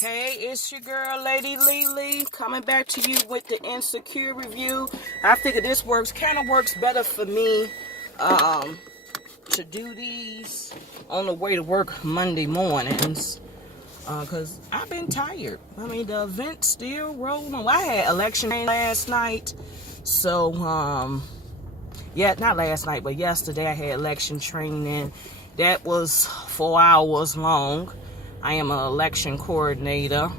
Hey, it's your girl, Lady Lily, coming back to you with the Insecure review. I figured this kind of works better for me to do these on the way to work Monday mornings because I've been tired. I mean, the event's still rolling. I had election last night, so yeah, not last night, but yesterday I had election training. That was 4 hours long. I am an election coordinator,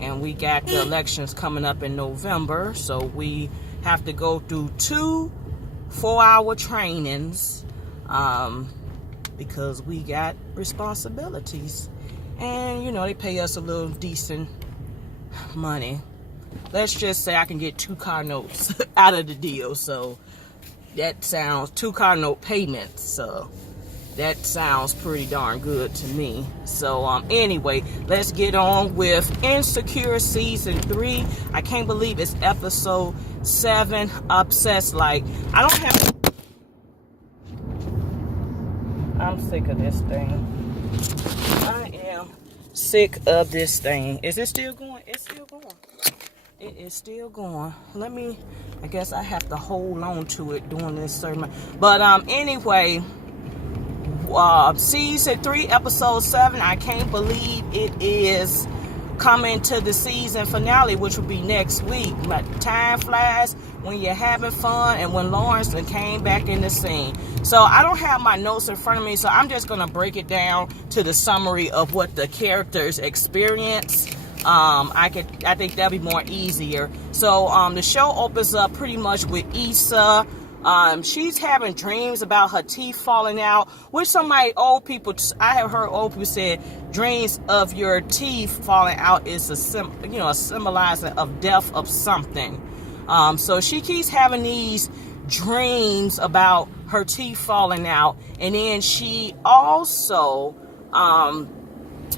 and we got the elections coming up in November, so we have to go through 2 4-hour trainings because we got responsibilities. And, you know, they pay us a little decent money. Let's just say I can get 2 car notes out of the deal, so that sounds 2 car note payments, so that sounds pretty darn good to me. So anyway, let's get on with Insecure season 3. I can't believe it's episode 7. Obsessed. Like, I don't have. I'm sick of this thing. I am sick of this thing. Is it still going? It's still going. It is still going. I guess I have to hold on to it during this sermon. But anyway. Season 3, episode 7. I can't believe it is coming to the season finale, which will be next week. But time flies when you're having fun, and when Lawrence came back in the scene. So I don't have my notes in front of me, so I'm just going to break it down to the summary of what the characters experience. I think that'll be more easier. So the show opens up pretty much with Issa. She's having dreams about her teeth falling out, which I have heard old people say dreams of your teeth falling out is a symbolizing of death of something. So she keeps having these dreams about her teeth falling out, and then she also,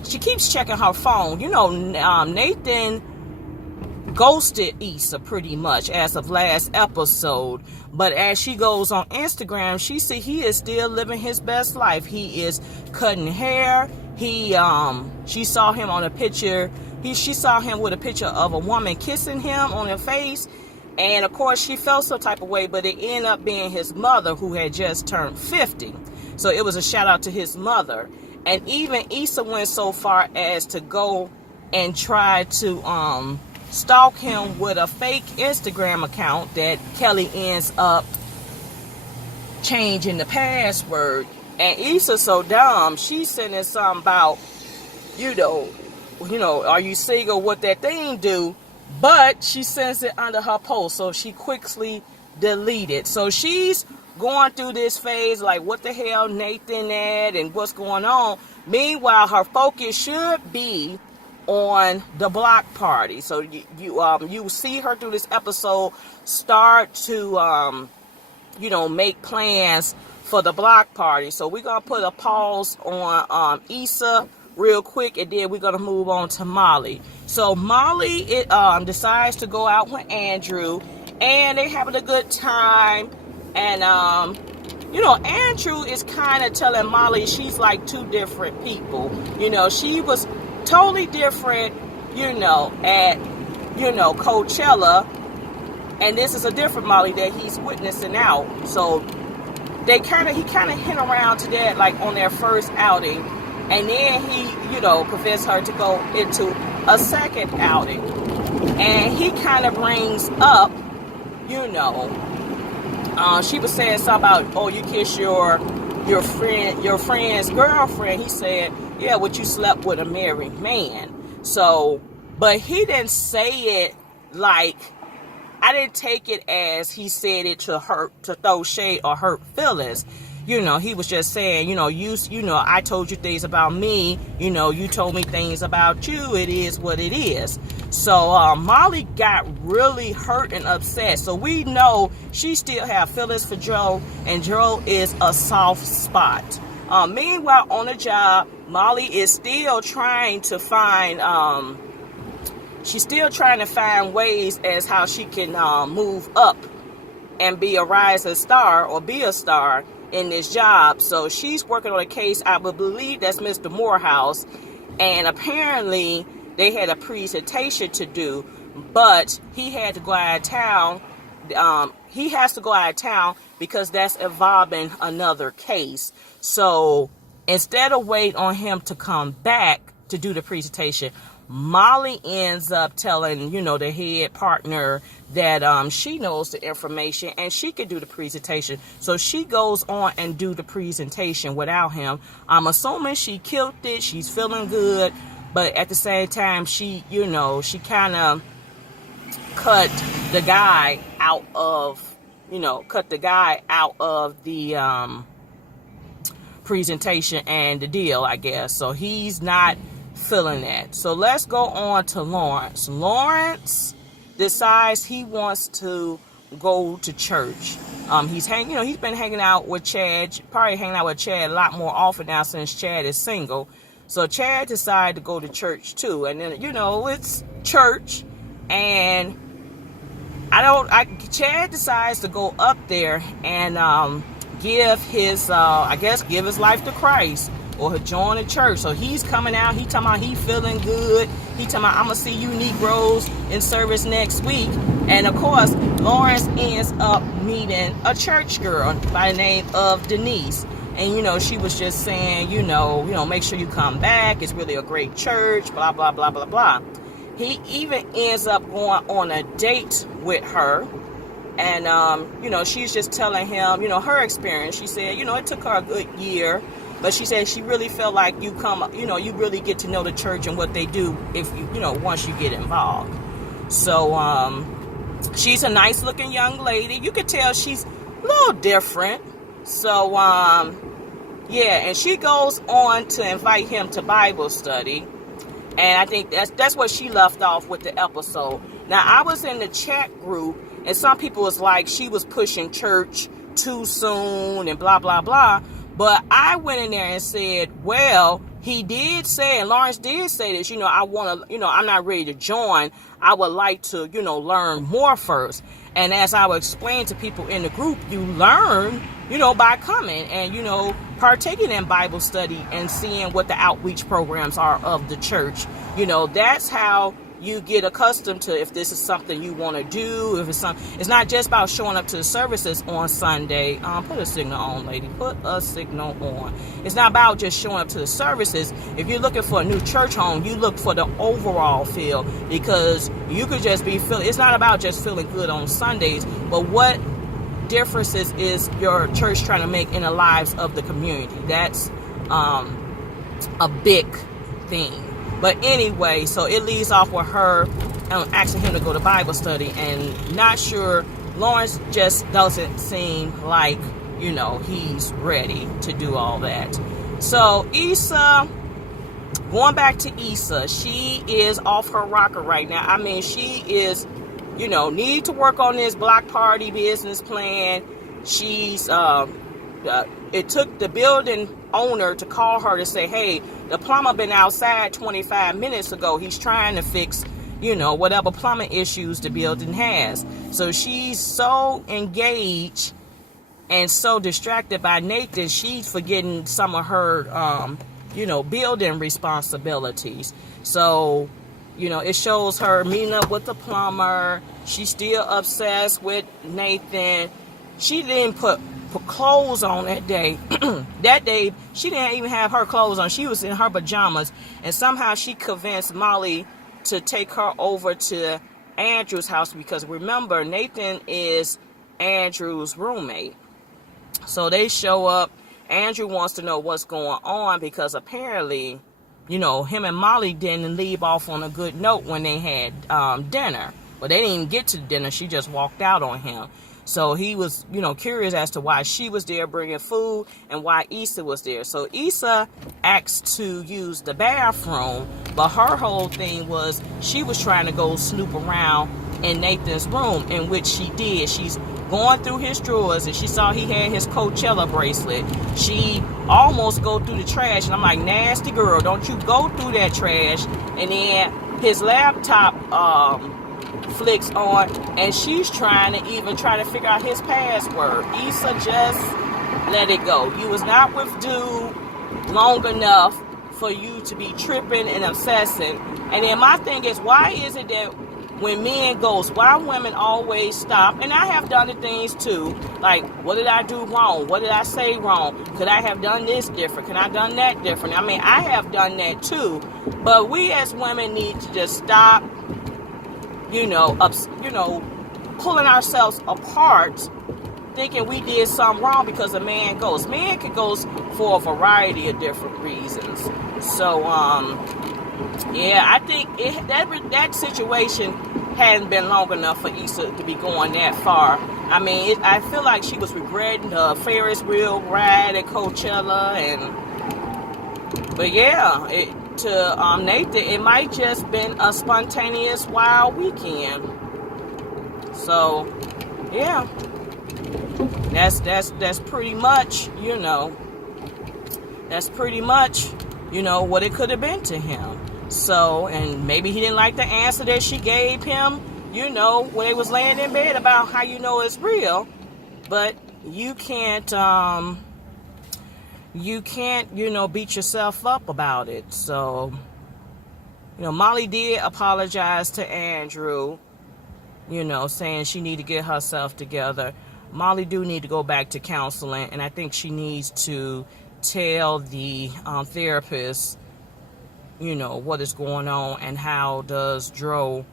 she keeps checking her phone. Nathan ghosted Issa pretty much as of last episode, but as she goes on Instagram, she see he is still living his best life. He is cutting hair. She saw him on a picture. She saw him with a picture of a woman kissing him on her face, and of course she felt some type of way, but it ended up being his mother, who had just turned 50. So it was a shout out to his mother. And even Issa went so far as to go and try to stalk him with a fake Instagram account that Kelly ends up changing the password. And Issa's so dumb, she's sending something about, are you single, what that thing do? But she sends it under her post, so she quickly deleted. So she's going through this phase like, what the hell Nathan at and what's going on? Meanwhile, her focus should be on the block party. So you see her through this episode start to make plans for the block party. So we're gonna put a pause on Issa real quick, and then we're gonna move on to Molly. So Molly decides to go out with Andrew, and they're having a good time. And Andrew is kind of telling Molly she's like 2 different people. She was totally different, at, Coachella. And this is a different Molly that he's witnessing out. So he kind of hint around to that, like on their first outing. And then he, convinced her to go into a second outing. And he kind of brings up, she was saying something about, oh, you kissed your friend's girlfriend. He said, yeah, but you slept with a married man. So, but he didn't say it like, I didn't take it as he said it to throw shade or hurt feelings. He was just saying, I told you things about me, you told me things about you. It is what it is. So Molly got really hurt and upset. So we know she still have feelings for Joe, and Joe is a soft spot. Meanwhile, on the job, Molly is still trying to find ways as how she can move up and be a rising star or be a star in this job. So she's working on a case, I would believe that's Mr. Morehouse, and apparently they had a presentation to do, but he had to go out of town. He has to go out of town because that's involving another case. So instead of wait on him to come back to do the presentation, Molly ends up telling, the head partner that she knows the information and she can do the presentation. So she goes on and do the presentation without him. I'm assuming she killed it. She's feeling good. But at the same time, she kind of cut the guy out of the presentation and the deal, I guess. So he's not feeling that. So let's go on to Lawrence. Lawrence decides he wants to go to church. He's been hanging out with Chad, probably hanging out with Chad a lot more often now since Chad is single. So Chad decided to go to church too. And then, it's church, and Chad decides to go up there and give his life to Christ, or join the church. So he's coming out. He talking about he feeling good. He talking about, I'm gonna see you Negroes in service next week. And of course, Lawrence ends up meeting a church girl by the name of Denise. And she was just saying, make sure you come back. It's really a great church. Blah blah blah blah blah. He even ends up going on a date with her. And, she's just telling him, her experience. She said, it took her a good year. But she said she really felt like you really get to know the church and what they do if once you get involved. So she's a nice looking young lady. You could tell she's a little different. So, and she goes on to invite him to Bible study. And I think that's what she left off with the episode. Now, I was in the chat group, and some people was like she was pushing church too soon and blah, blah, blah. But I went in there and said, well, he did say, and Lawrence did say this, I want to, I'm not ready to join. I would like to, learn more first. And as I would explain to people in the group, you learn, by coming and, partaking in Bible study and seeing what the outreach programs are of the church. That's how you get accustomed to if this is something you want to do. If it's not just about showing up to the services on Sunday. Put a signal on, lady. Put a signal on. It's not about just showing up to the services. If you're looking for a new church home, you look for the overall feel, because you could just be feeling. It's not about just feeling good on Sundays, but what differences is your church trying to make in the lives of the community? That's a big thing. But anyway, so it leads off with her asking him to go to Bible study, and not sure. Lawrence just doesn't seem like, he's ready to do all that. So Issa, going back to Issa, she is off her rocker right now. I mean, she is, need to work on this block party business plan. She's, it took the building owner to call her to say, hey, the plumber been outside 25 minutes ago. He's trying to fix, whatever plumbing issues the building has. So she's so engaged and so distracted by Nathan, she's forgetting some of her, building responsibilities. So, it shows her meeting up with the plumber. She's still obsessed with Nathan. She didn't put clothes on that day. That day, she didn't even have her clothes on. She was in her pajamas, and somehow she convinced Molly to take her over to Andrew's house, because remember, Nathan is Andrew's roommate. So they show up. Andrew wants to know what's going on, because apparently, him and Molly didn't leave off on a good note when they had dinner. But they didn't even get to dinner. She just walked out on him. So he was, curious as to why she was there bringing food and why Issa was there. So Issa asked to use the bathroom, but her whole thing was she was trying to go snoop around in Nathan's room, in which she did. She's going through his drawers, and she saw he had his Coachella bracelet. She almost go through the trash, and I'm like, nasty girl, don't you go through that trash. And then his laptop flicks on, and she's trying to figure out his password. Issa, just let it go. You was not with dude long enough for you to be tripping and obsessing. And then my thing is, why is it that when men ghost, why women always stop? And I have done the things too. Like, what did I do wrong? What did I say wrong? Could I have done this different? Could I have done that different? I mean, I have done that too. But we as women need to just stop, pulling ourselves apart, thinking we did something wrong because a man ghosts. Man can ghost for a variety of different reasons. So, yeah, I think that situation hadn't been long enough for Issa to be going that far. I mean, I feel like she was regretting the Ferris wheel ride at Coachella, but yeah, to Nathan, it might just been a spontaneous wild weekend. So, yeah, that's pretty much, what it could have been to him. So, and maybe he didn't like the answer that she gave him, when they was laying in bed about how it's real. But you can't, beat yourself up about it. So, Molly did apologize to Andrew, saying she need to get herself together. Molly do need to go back to counseling, and I think she needs to tell the therapist, what is going on and how does Dro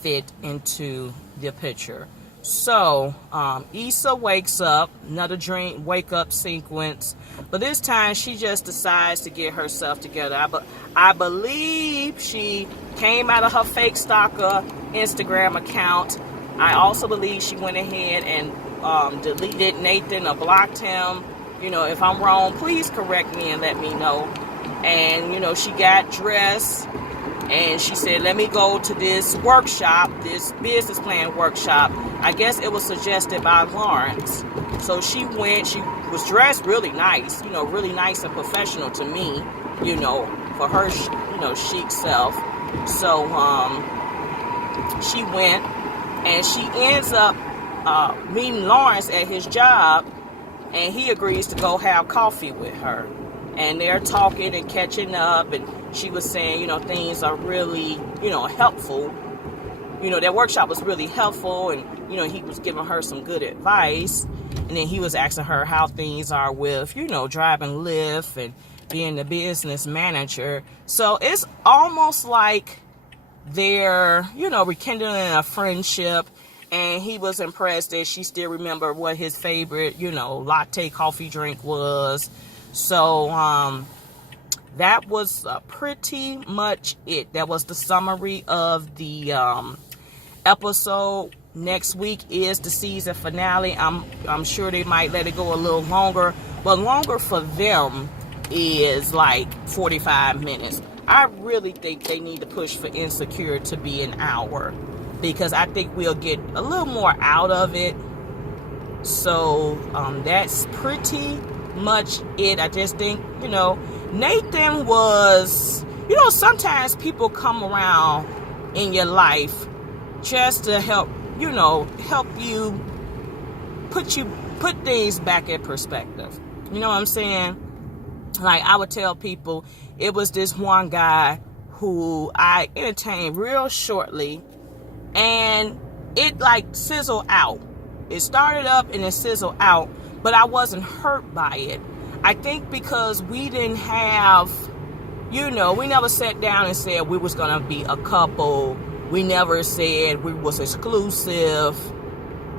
fit into the picture. So, Issa wakes up, another dream wake up sequence, but this time she just decides to get herself together. I believe she came out of her fake stalker Instagram account. I also believe she went ahead and deleted Nathan or blocked him. If I'm wrong, please correct me and let me know. And, she got dressed and she said, let me go to this workshop, this business plan workshop. I guess it was suggested by Lawrence. So she went, she was dressed really nice, really nice and professional to me, for her, chic self. So, she went and she ends up meeting Lawrence at his job, and he agrees to go have coffee with her. And they're talking and catching up, and she was saying, things are really, helpful. That workshop was really helpful, and, he was giving her some good advice. And then he was asking her how things are with, driving Lyft and being the business manager. So it's almost like they're, rekindling a friendship. And he was impressed that she still remembered what his favorite, latte coffee drink was. So, that was pretty much it. That was the summary of the episode. Next week is the season finale. I'm sure they might let it go a little longer, but longer for them is like 45 minutes. I really think they need to push for Insecure to be an hour, because I think we'll get a little more out of it. So that's pretty much it. I just think, Nathan was, sometimes people come around in your life just to help you put things back in perspective. You know what I'm saying? Like, I would tell people, it was this one guy who I entertained real shortly, and it like sizzled out. It started up and it sizzled out, but I wasn't hurt by it. I think because we didn't have, we never sat down and said we was going to be a couple. We never said we was exclusive.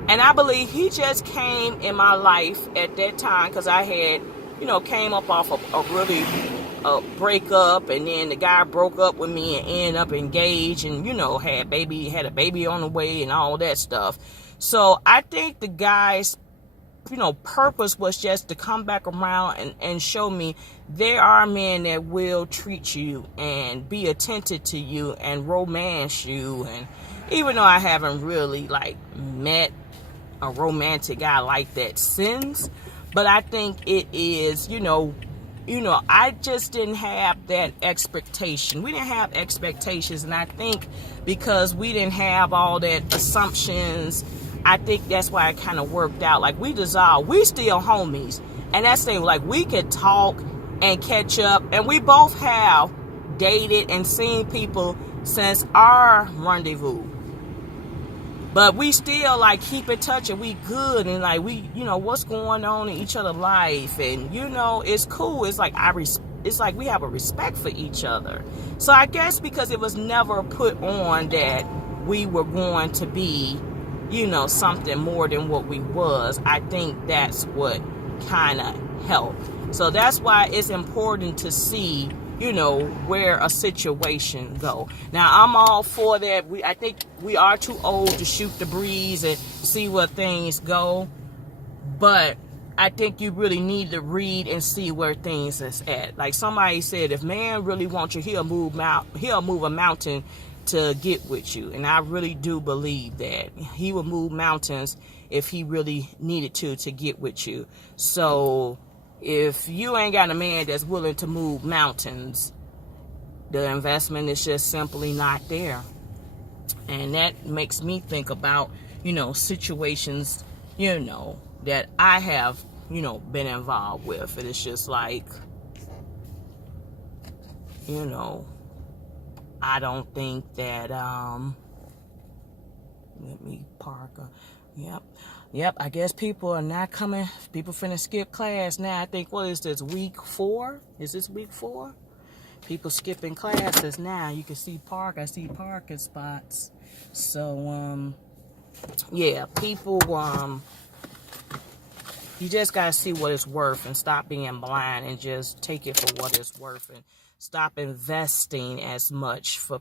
And I believe he just came in my life at that time because I had, came up off of a really breakup, and then the guy broke up with me and ended up engaged and, had a baby on the way and all that stuff. So I think the guy's, purpose was just to come back around and show me there are men that will treat you and be attentive to you and romance you. And even though I haven't really met a romantic guy like that since, but I think it is, I just didn't have that expectation. We didn't have expectations, and I think because we didn't have all that assumptions, I think that's why it kind of worked out. Like, we dissolved. We still homies. And that's the thing, we could talk and catch up. And we both have dated and seen people since our rendezvous. But we still like keep in touch and we good and like we, you know, what's going on in each other's life, and you know, it's cool. It's like it's like we have a respect for each other. So I guess because it was never put on that we were going to be, you know, something more than what we was, I think that's what kind of helped. So that's why it's important to see, you know, where a situation go. Now, I'm all for that. I think we are too old to shoot the breeze and see where things go. But I think you really need to read and see where things is at. Like somebody said, if man really wants you, he'll move a mountain to get with you. And I really do believe that. He will move mountains if he really needed to get with you. So if you ain't got a man that's willing to move mountains, the investment is just simply not there. And that makes me think about, you know, situations, you know, that I have, you know, been involved with. And it's just like, you know, I don't think that, let me park. Yep, I guess people are not coming. People finna skip class now. I think, what is this, week 4? Is this week 4? People skipping classes now. You can see I see parking spots. So, yeah, people, you just gotta see what it's worth and stop being blind and just take it for what it's worth and stop investing as much for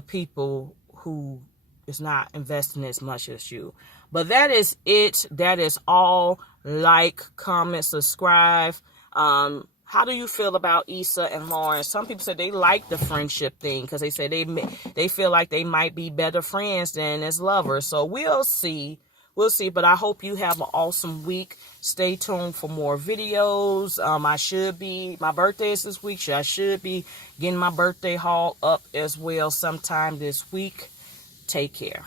people who is not investing as much as you. But that is it. That is all. Like, comment, subscribe. How do you feel about Issa and Lawrence? Some people said they like the friendship thing because they say they feel like they might be better friends than as lovers. So we'll see. We'll see. But I hope you have an awesome week. Stay tuned for more videos. My birthday is this week. So I should be getting my birthday haul up as well sometime this week. Take care.